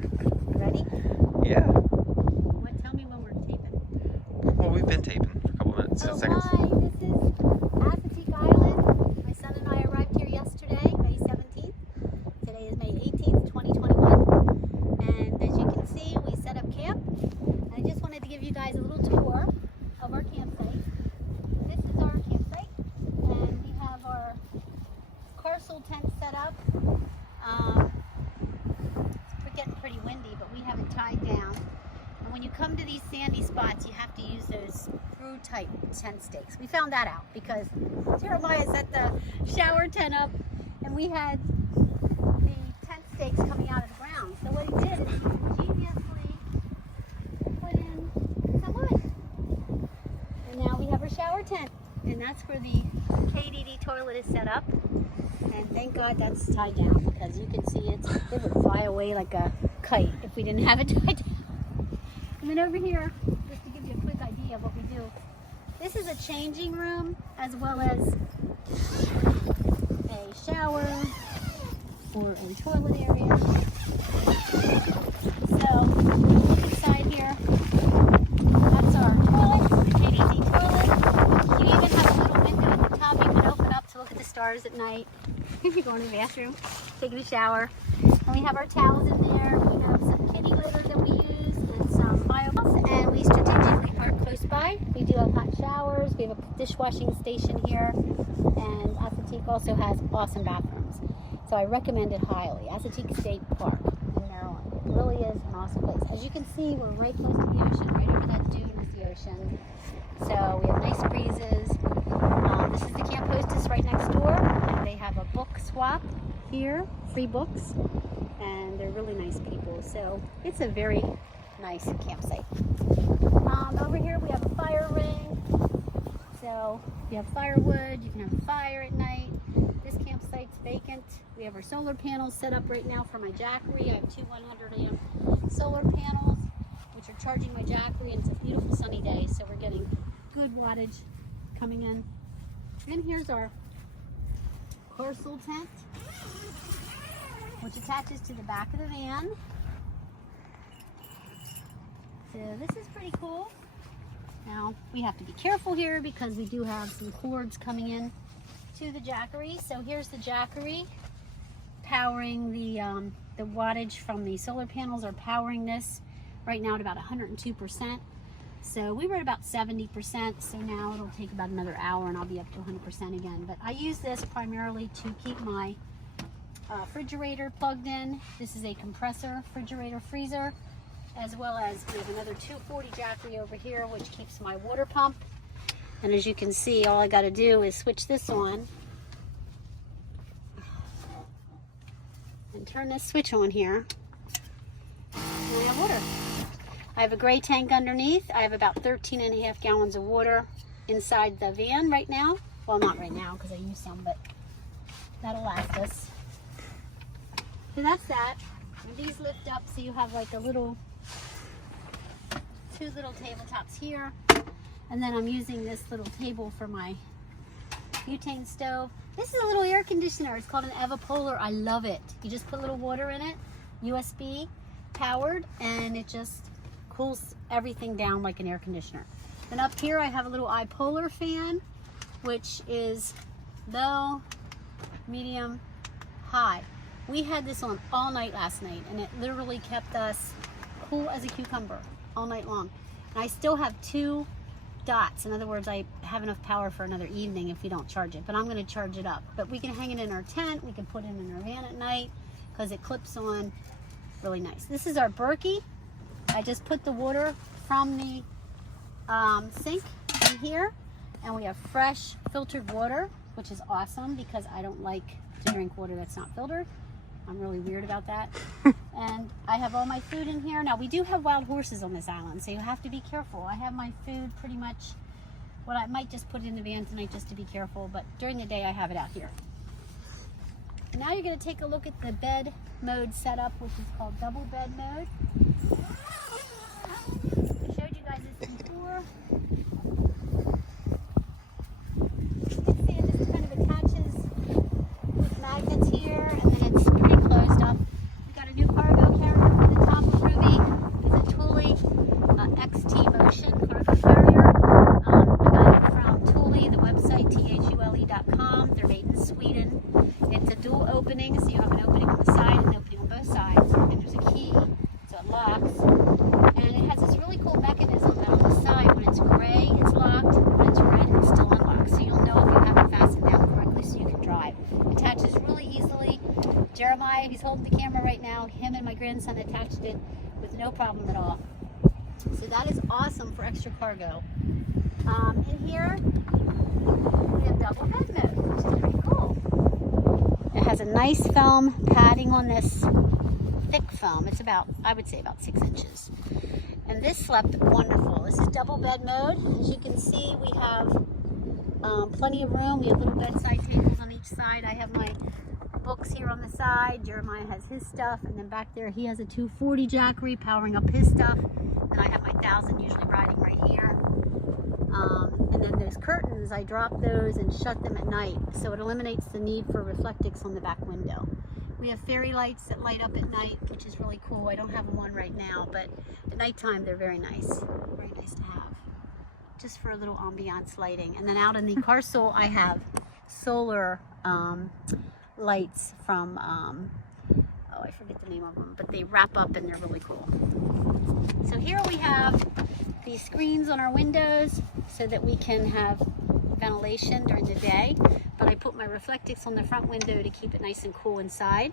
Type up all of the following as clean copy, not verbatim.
Ready? Yeah. Tell me when we're taping. Well, we've been taping for a couple of minutes. Oh, Seconds. hi, this is Assateaque Island. My son and I arrived here yesterday, May 17th. Today is May 18th, 2021. And as you can see, we set up camp. I just wanted to give you guys a little tour of our campsite. This is our campsite, and we have our Carsule tent set up. It's getting pretty windy, but we have it tied down. And when you come to these sandy spots, you have to use those screw-type tent stakes. We found that out because Jeremiah set the shower tent up, and we had the tent stakes coming out of the ground. So what he did is he ingeniously put in some wood. And now we have our shower tent. And that's where the KDD toilet is set up. And thank God that's tied down, because you can see it would fly away like a kite if we didn't have it tied down. And then over here, just to give you a quick idea of what we do, this is a changing room as well as a shower or a toilet area. So, look inside here. That's our toilet, KDD toilet. You even have a little window at the top you can open up to look at the stars at night. If you're going to the bathroom, taking a shower. And we have our towels in there. We have some kitty litter that we use and some biomass. And we strategically park close by. We do have hot showers. We have a dishwashing station here. And Assateaque also has awesome bathrooms. So I recommend it highly. Assateaque State Park in Maryland. It really is an awesome place. As you can see, we're right close to the ocean. Right over that dune is the ocean. So we have nice breezes. This is the camp hostess right next door. They have a book swap here, free books, and they're really nice people. So it's a very nice campsite. Over here we have a fire ring. So you have firewood, you can have a fire at night. This campsite's vacant. We have our solar panels set up right now for my Jackery. I have two 100 amp solar panels, which are charging my Jackery, and it's a beautiful sunny day, so we're getting good wattage coming in. And here's our Carsule tent, which attaches to the back of the van. So this is pretty cool. Now we have to be careful here because we do have some cords coming in to the Jackery. So here's the Jackery powering the wattage from the solar panels are powering this right now at about 102%. So we were at about 70%, so now it'll take about another hour and I'll be up to 100% again. But I use this primarily to keep my refrigerator plugged in. This is a compressor refrigerator freezer, as well as we have another 240 Jackery over here, which keeps my water pump. And as you can see, all I got to do is switch this on and turn this switch on here, and I have water. I have a gray tank underneath. I have about 13.5 gallons of water inside the van right now. Well, not right now because I use some, but that'll last us. So that's that. And these lift up so you have like a little, two little tabletops here. And then I'm using this little table for my butane stove. This is a little air conditioner. It's called an Evapolar. I love it. You just put a little water in it, USB powered, and it just cools everything down like an air conditioner. Then up here I have a little iPolar fan, which is low, medium, high. We had this on all night last night, and it literally kept us cool as a cucumber all night long. And I still have two dots. In other words, I have enough power for another evening if we don't charge it, but I'm going to charge it up. But we can hang it in our tent, we can put it in our van at night because it clips on really nice. This is our Berkey. I just put the water from the sink in here, and we have fresh filtered water, which is awesome because I don't like to drink water that's not filtered. I'm really weird about that. And I have all my food in here. Now we do have wild horses on this island, so you have to be careful. I have my food pretty much, well, I might just put it in the van tonight just to be careful, but during the day I have it out here. Now you're going to take a look at the bed mode setup, which is called double bed mode. I showed you guys this before. You can see it just kind of attaches with magnets here, and then it's pretty closed up. We've got a new cargo carrier for the top. right now. Him and my grandson attached it with no problem at all. So that is awesome for extra cargo. In here, we have double bed mode, which is pretty cool. It has a nice foam padding on this thick foam. It's about, I would say about 6 inches. And this slept wonderful. This is double bed mode. As you can see, we have plenty of room. We have little bedside tables on each side. I have my books here on the side. Jeremiah has his stuff, and then back there he has a 240 Jackery powering up his stuff. And I have my 1000 usually riding right here. And then those curtains, I drop those and shut them at night, so it eliminates the need for reflectix on the back window. We have fairy lights that light up at night, which is really cool. I don't have them on right now, but at nighttime they're very nice. Very nice to have, just for a little ambiance lighting. And then out in the Carsule, I have solar lights from, oh, I forget the name of them, but they wrap up and they're really cool. So here we have these screens on our windows so that we can have ventilation during the day, but I put my reflectix on the front window to keep it nice and cool inside.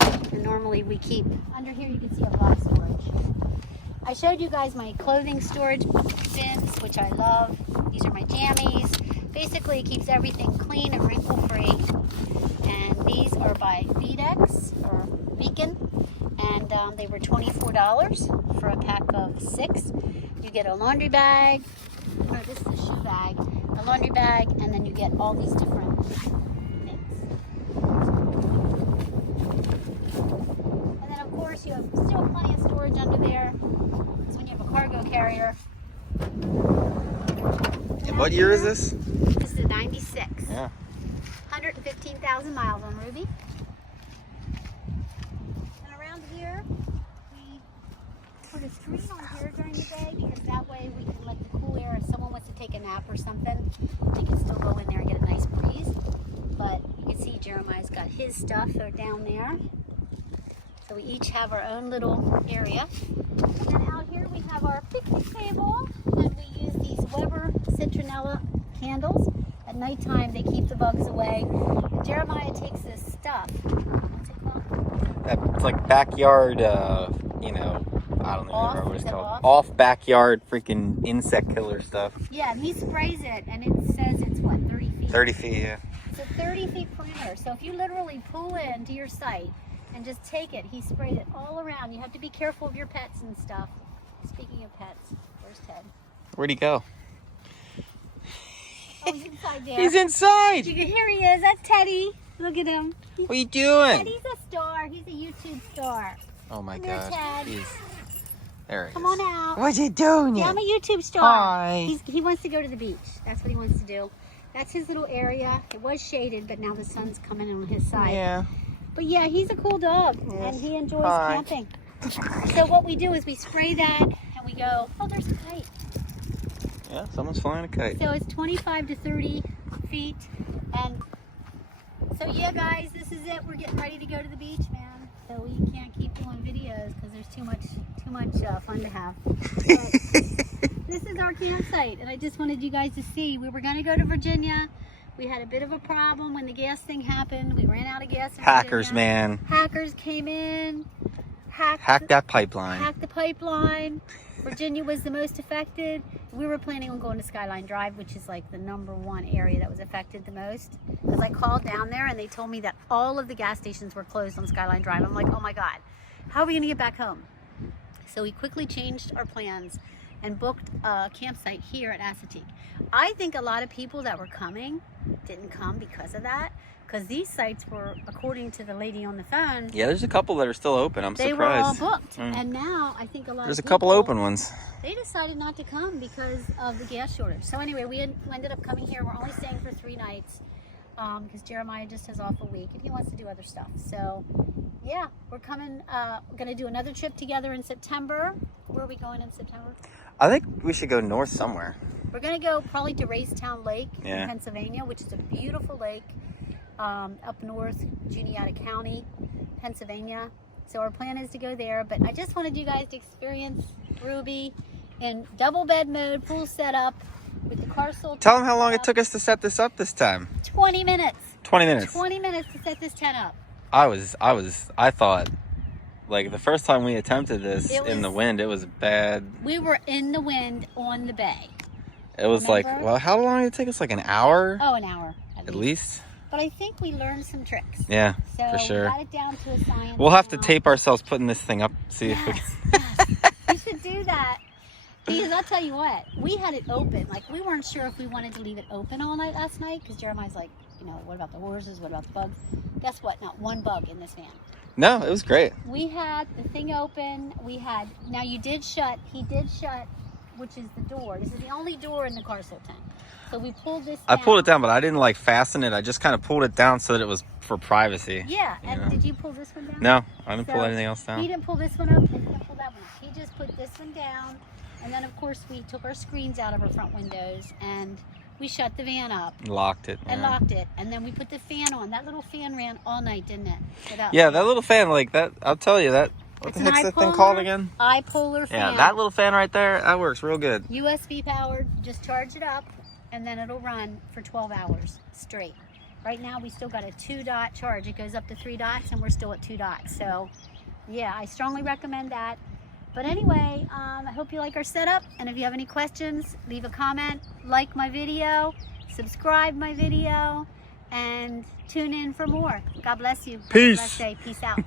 And normally we keep, under here you can see a lot of storage. I showed you guys my clothing storage bins, which I love. These are my jammies. Basically it keeps everything clean and wrinkle free. And these are by Vedex or Beacon, and they were $24 for a pack of 6. You get a laundry bag, no, this is a shoe bag, a laundry bag, and then you get all these different things. And then of course you have still plenty of storage under there, because when you have a cargo carrier. And what year is this? This is a 96. Yeah. 115,000 miles on Ruby. And around here, we put a screen on here during the day, because that way we can let the cool air, if someone wants to take a nap or something, they can still go in there and get a nice breeze. But you can see Jeremiah's got his stuff down there. So we each have our own little area. And then out here we have our picnic table, and we use these Weber citronella candles. At nighttime, they keep the bugs away. And Jeremiah takes this stuff. What's it called? It's like backyard, you know, I don't even remember what it's called. Off backyard freaking insect killer stuff. Yeah, and he sprays it, and it says it's what, 30 feet? 30 feet, yeah. It's a 30-feet perimeter. So if you literally pull into your site and just take it, he sprayed it all around. You have to be careful of your pets and stuff. Speaking of pets, where's Ted? Where'd he go? Oh, he's inside there. He's inside! Here he is. That's Teddy. Look at him. What are you doing? Teddy's a star. He's a YouTube star. Oh my Come here, gosh. Ted. There he is. Come on out. What you doing? Yeah, I'm a YouTube star. Hi. He wants to go to the beach. That's what he wants to do. That's his little area. It was shaded, but now the sun's coming on his side. Yeah. But yeah, he's a cool dog, Yes. and he enjoys Hi. camping. So what we do is we spray that, and we go, oh, there's a kite. Yeah, someone's flying a kite. So it's 25 to 30 feet. And so yeah, guys, this is it. We're getting ready to go to the beach, man. So we can't keep doing videos because there's too much fun to have. But this is our campsite, and I just wanted you guys to see. We were going to go to Virginia. We had a bit of a problem when the gas thing happened. We ran out of gas in Hackers, Virginia. man. Hackers came in, Hack that pipeline. hacked the pipeline. Virginia was the most affected. We were planning on going to Skyline Drive, which is like the #1 area that was affected the most. Because I called down there and they told me that all of the gas stations were closed on Skyline Drive. I'm like, oh my God, how are we gonna get back home? So we quickly changed our plans and booked a campsite here at Assateaque. I think a lot of people that were coming didn't come because of that. Because these sites were, according to the lady on the phone, Yeah, there's a couple that are still open. I'm they were all surprised. booked. And now I think a lot There's of a couple people, open ones. they decided not to come because of the gas shortage. So anyway, we ended up coming here. We're only staying for 3 nights because Jeremiah just has off a week and he wants to do other stuff. So yeah, we're coming, we're gonna do another trip together in September. Where are we going in September? I think we should go north somewhere. We're gonna go probably to Racetown Lake Yeah. in Pennsylvania, which is a beautiful lake up north, Juniata County, Pennsylvania. So our plan is to go there, but I just wanted you guys to experience Ruby in double bed mode, full setup with the Carsule. Tell them how long it took us to set this up this time. 20 minutes. 20 minutes. 20 minutes to set this tent up. I thought Like the first time we attempted this in the wind, it was bad. We were in the wind on the bay. It was like, well, how long did it take us? Like an hour? Oh, an hour at least. But I think we learned some tricks. Yeah, so for sure. We got it down to a science. We'll have to tape ourselves putting this thing up. See if we can. Yes. You should do that. Because I'll tell you what, we had it open. Like, we weren't sure if we wanted to leave it open all night last night. Because Jeremiah's like, you know, what about the horses? What about the bugs? Guess what? Not one bug in this van. No, it was great. We had the thing open. We had, now he did shut, which is the door. This is the only door in the Carsule tent. So we pulled this down. I pulled it down, but I didn't like fasten it. I just kind of pulled it down so that it was for privacy. Yeah, and did you pull this one down? No, I didn't pull anything else down. He didn't pull this one up, and he didn't pull that one up. He just put this one down, and then of course we took our screens out of our front windows, and we shut the van up. Locked it. And locked it, and then we put the fan on. That little fan ran all night, didn't it? Yeah, that little fan, like that, I'll tell you that. What the heck's that thing called again? Bipolar fan. Yeah, that little fan right there, that works real good. USB powered, just charge it up, and then it'll run for 12 hours straight. Right now we still got a 2-dot charge. It goes up to 3 dots and we're still at 2 dots. So yeah, I strongly recommend that. But anyway, I hope you like our setup. And if you have any questions, leave a comment, like my video, subscribe my video, and tune in for more. God bless you. Peace. Have a blessed day. Peace out.